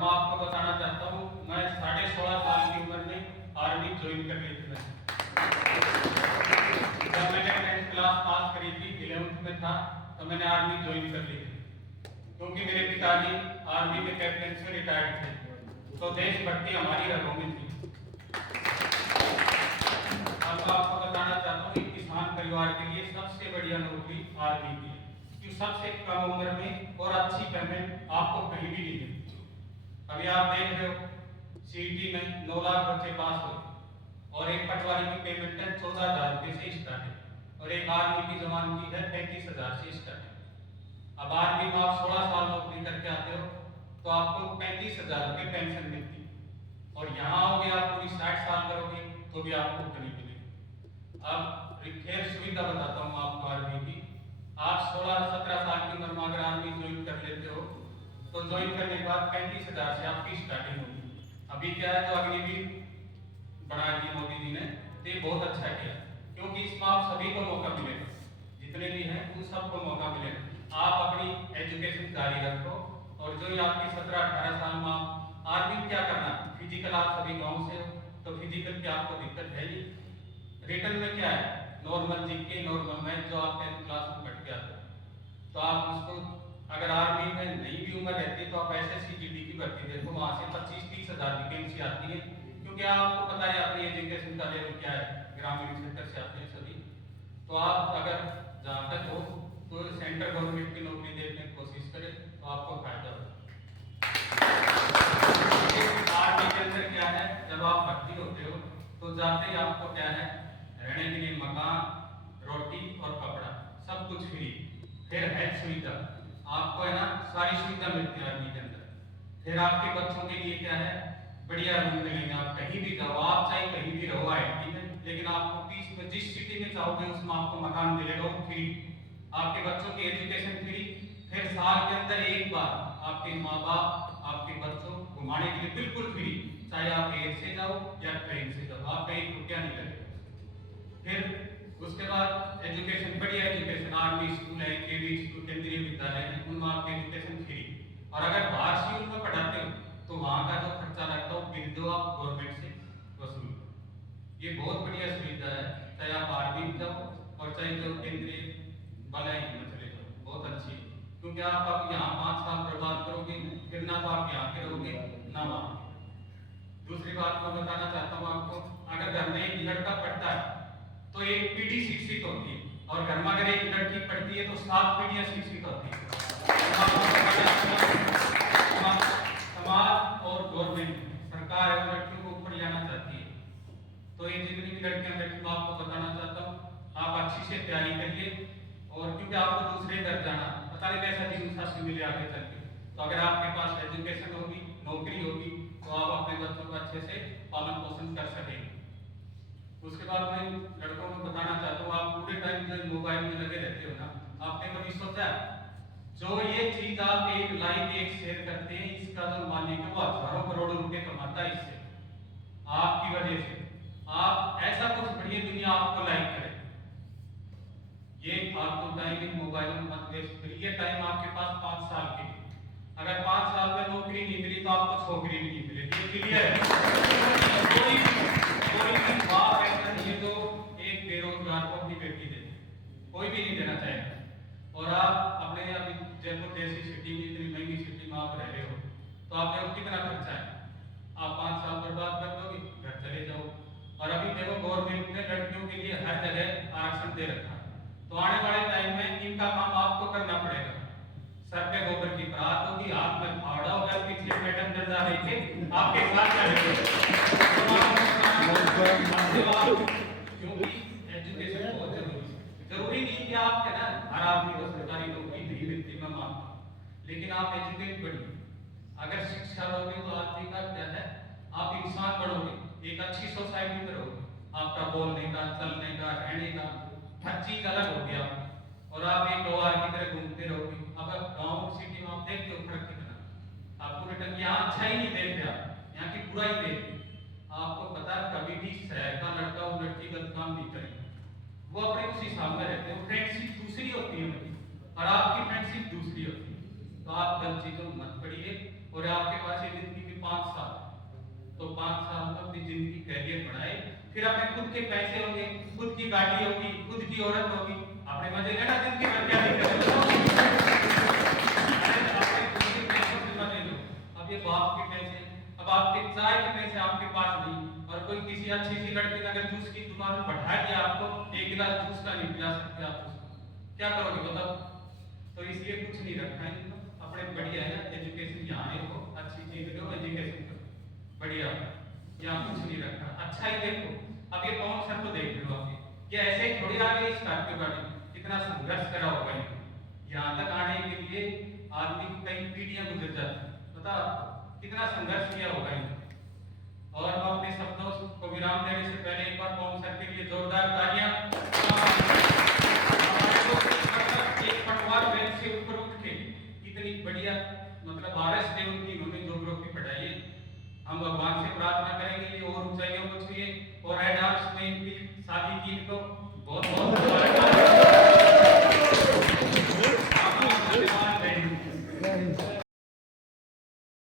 मैं आपको बताना चाहता हूँ, मैं 16.5 साल की उम्र में आर्मी ज्वाइन कर ली थी। जब मैंने 10th क्लास पास करी थी, 11th में था, तो मैंने आर्मी ज्वाइन कर ली थी, क्योंकि मेरे पिताजी आर्मी के कैप्टन से रिटायर्ड थे, तो देशभक्ति हमारी रगों में थी। अब मैं आपको बताना चाहता हूँ, एक किसान परिवार के लिए सबसे बढ़िया नौकरी आर्मी की है, क्योंकि सबसे कम उम्र में और अच्छी पेमेंट आपको कहीं भी नहीं मिलती। अभी आप देख रहे हो सीईटी में 9 लाख बच्चे पास हुए और एक पटवारी की पेमेंट है 14,000 रुपये से स्टार्ट है, और एक आर्मी की जवान की है 35,000 से स्टार्ट है। अब आर्मी में आप 16 साल नौकरी करके आते हो तो आपको 35,000 रुपये पेंशन मिलती है, और यहाँ आओगे आप पूरी 60 साल करोगे तो भी आपको उतनी मिलेगी। अब खैर सुविधा बताता हूँ आपको आर्मी की। आप 16-17 साल की उम्र में अगर आर्मी ज्वाइन कर लेते हो तो ज्वाइन करने के बाद 35,000 से आपकी स्टार्टिंग होगी। अभी क्या है, जो अग्निवीर बना दी मोदी जी ने, तो ये बहुत अच्छा किया, क्योंकि इसमें आप सभी को मौका मिलेगा, जितने भी हैं उन सबको मौका मिलेगा। आप अपनी एजुकेशन जारी रखो, और जो ये आपकी 17-18 साल में आप आर्मी क्या करना, फिजिकल आप सभी गाँव से हो तो फिजिकल की आपको दिक्कत है ही। रिटर्न में क्या है, नॉर्मल जीके नॉर्मल मैथ जो आप 10th क्लास में पढ़ के आते हो, तो आप उसको अगर आर्मी में नहीं भी उम्र रहती है तो आप एसएससी जीडी की भर्ती देखो, वहां से 25-30 हजार वैकेंसी आती है, क्योंकि आपको पता है अपनी एजुकेशन का लेवल क्या है, ग्रामीण क्षेत्र से आते हैं सभी। तो आप अगर जहाँ तक हो तो सेंट्रल गवर्नमेंट की नौकरी देखने की कोशिश करें तो आपको फायदा होगा। आर्मी के अंदर क्या है, जब आप भर्ती होते हो तो जाते ही आपको क्या है, रहने के लिए मकान, रोटी और कपड़ा सब कुछ फ्री। फिर हेल्थ सुविधा आपको है ना, सारी सुविधा मिलती है आर्मी के अंदर। फिर आपके बच्चों के लिए क्या है, बढ़िया रूम मिलेंगे, आप कहीं भी जाओ, आप चाहे कहीं भी रहो आईटी में, लेकिन आपको पीस में जिस सिटी में चाहोगे उसमें आपको मकान मिलेगा फ्री। आपके बच्चों की एजुकेशन फ्री। फिर साल के अंदर एक बार आपके माँ बाप आपके बच्चों घुमाने के लिए बिल्कुल फ्री, चाहे आप एयर से जाओ या ट्रेन से जाओ, आपका 1 रुपया नहीं लगेगा। फिर उसके बाद एजुकेशन, बढ़िया एजुकेशन, आर्मी स्कूल है, केवी स्कूल, केंद्रीय विद्यालय है, उनमें आपकी एजुकेशन फ्री। और अगर बाहर स्कूल में पढ़ाते हो तो वहाँ का जो खर्चा लगता है बिल दो आप गवर्नमेंट से वसूल। ये बहुत बढ़िया सुविधा है, चाहे आप आर्मी में जाओ और चाहे जो केंद्रीय बलाई में चले जाओ, बहुत अच्छी है, क्योंकि आप अब यहाँ 5 साल बर्बाद करोगे, फिर ना तो आप यहाँ के रहोगे ना वहाँ। दूसरी बात मैं बताना चाहता हूँ आपको, अगर घर में एक लड़का पढ़ता है तो एक पीढ़ी शिक्षित होती है, और घर में अगर एक लड़की पढ़ती है तो 7 पीढ़ियां शिक्षित होती है। समाज और गवर्नमेंट, सरकार है, लड़कियों को ऊपर लाना चाहती है। तो ये जितनी भी लड़कियां बैठी, मैं आपको बताना चाहता हूँ, आप अच्छी से तैयारी करिए, और क्योंकि आपको दूसरे घर जाना, पता नहीं कैसा जीवन साथी मिले आगे चल के, तो अगर आपके पास एजुकेशन होगी, नौकरी होगी, तो आप अपने बच्चों को अच्छे से पालन पोषण कर सकेंगे। उसके बाद मैं लड़कों को बताना चाहता हूँ, आप पूरे टाइम जो मोबाइल में लगे रहते हो ना, आपने कभी सोचा जो ये चीज आप एक लाइक एक शेयर करते हैं, इसका जो मालिक है वो हजारों करोड़ों रुपए कमाता है इससे, आपकी वजह से। आप ऐसा कुछ बढ़िया दुनिया आपको लाइक करे। ये फालतू टाइम इन मोबाइल में मत वेस्ट करिए। ये टाइम आपके पास 5 साल के लिए, अगर 5 साल में नौकरी नहीं मिली तो आपको छोकरी भी नहीं मिलेगी, क्लियर है। कोई भी बाप ऐसा नहीं है जो एक बेरोजगार को अपनी बेटी दे, कोई भी नहीं देना चाहेगा। और आप अपने अभी जयपुर जैसी सिटी में, इतनी महंगी सिटी में आप रह रहे हो, तो आप देखो कितना खर्चा है, आप 5 साल बर्बाद कर दोगे, घर चले जाओ। और अभी देखो गवर्नमेंट ने लड़कियों के लिए हर जगह आरक्षण दे रखा है, तो आने वाले टाइम में इनका काम आपको करना पड़ेगा। सर पे गोबर की परात होगी, हाथ में फावड़ा होगा, पीछे मैडम डंडा लेके आपके साथ चलेंगे, क्योंकि एजुकेशन बहुत जरूरी नहीं कि आप है ना हर आदमी को सरकारी नौकरी नहीं मिलती, मैं मानता हूँ, लेकिन आप एजुकेट बढ़िए। अगर शिक्षा लोगे तो आदमी का क्या है, आप इंसान बढ़ोगे, एक अच्छी सोसाइटी में रहोगे, आपका बोलने का, चलने का, रहने का हर चीज अलग होगी आप, और आप एक लोहार की तरह घूमते रहोगे। अब गाँव सिटी में आप देखते हो फर्क कितना, आपको रिटर्न यहाँ अच्छा ही नहीं देख रहे, आप यहाँ की बुराई देख रहे। आपको पता है कभी भी शहर का लड़का और लड़की गलत काम नहीं करेंगे, वो अपने उस हिसाब में रहते हैं, फ्रेंडशिप दूसरी होती है और आपकी फ्रेंडशिप दूसरी होती है। तो तो आप गलत चीजों में मत पड़िए। और आपके पास ये जिंदगी के 5 साल है, तो 5 साल में अपनी जिंदगी कैरियर बढ़ाए, फिर अपने खुद के पैसे होंगे, खुद की गाड़ी होगी, खुद की औरत होगी, अपने मजे लेना जिंदगी भर, क्या दिक्कत है? अपने खुद के पैसों से मजे लो। अब ये बाप के पैसे, अब आपके चाय के पैसे आपके पास नहीं, और कोई किसी अच्छी सी लड़की ने अगर जूस की दुकान में बैठा दिया आपको, एक गिलास जूस का नहीं पिला सकते आप उसको, क्या करोगे बताओ? तो इसलिए कुछ नहीं रखा है इनको, अपने बढ़िया है एजुकेशन, यहाँ देखो अच्छी चीज लो, एजुकेशन करो बढ़िया, यहाँ कुछ नहीं रखा, अच्छा ही देखो। अब ये पवन सर को देख लो आप, ये ऐसे ही थोड़ी आ गए स्कॉर्पियो गाड़ी, कितना संघर्ष करा होगा इन्होंने, यहाँ तक आने के लिए आदमी की कई पीढ़ियां गुजर जाती है, पता आपको कितना संघर्ष किया होगा इन्होंने। और हम अपने शब्दों को विराम देने से पहले एक बार पवन सर के लिए जोरदार तालियां। एक पटवार बेंच से ऊपर उठ के इतनी बढ़िया मतलब आरएस ने उनकी इन्होंने ज्योग्राफी पढ़ाई है। हम भगवान से प्रार्थना करेंगे ये और ऊंचाइयों को छुए, और एडवांस में इनकी शादी की इनको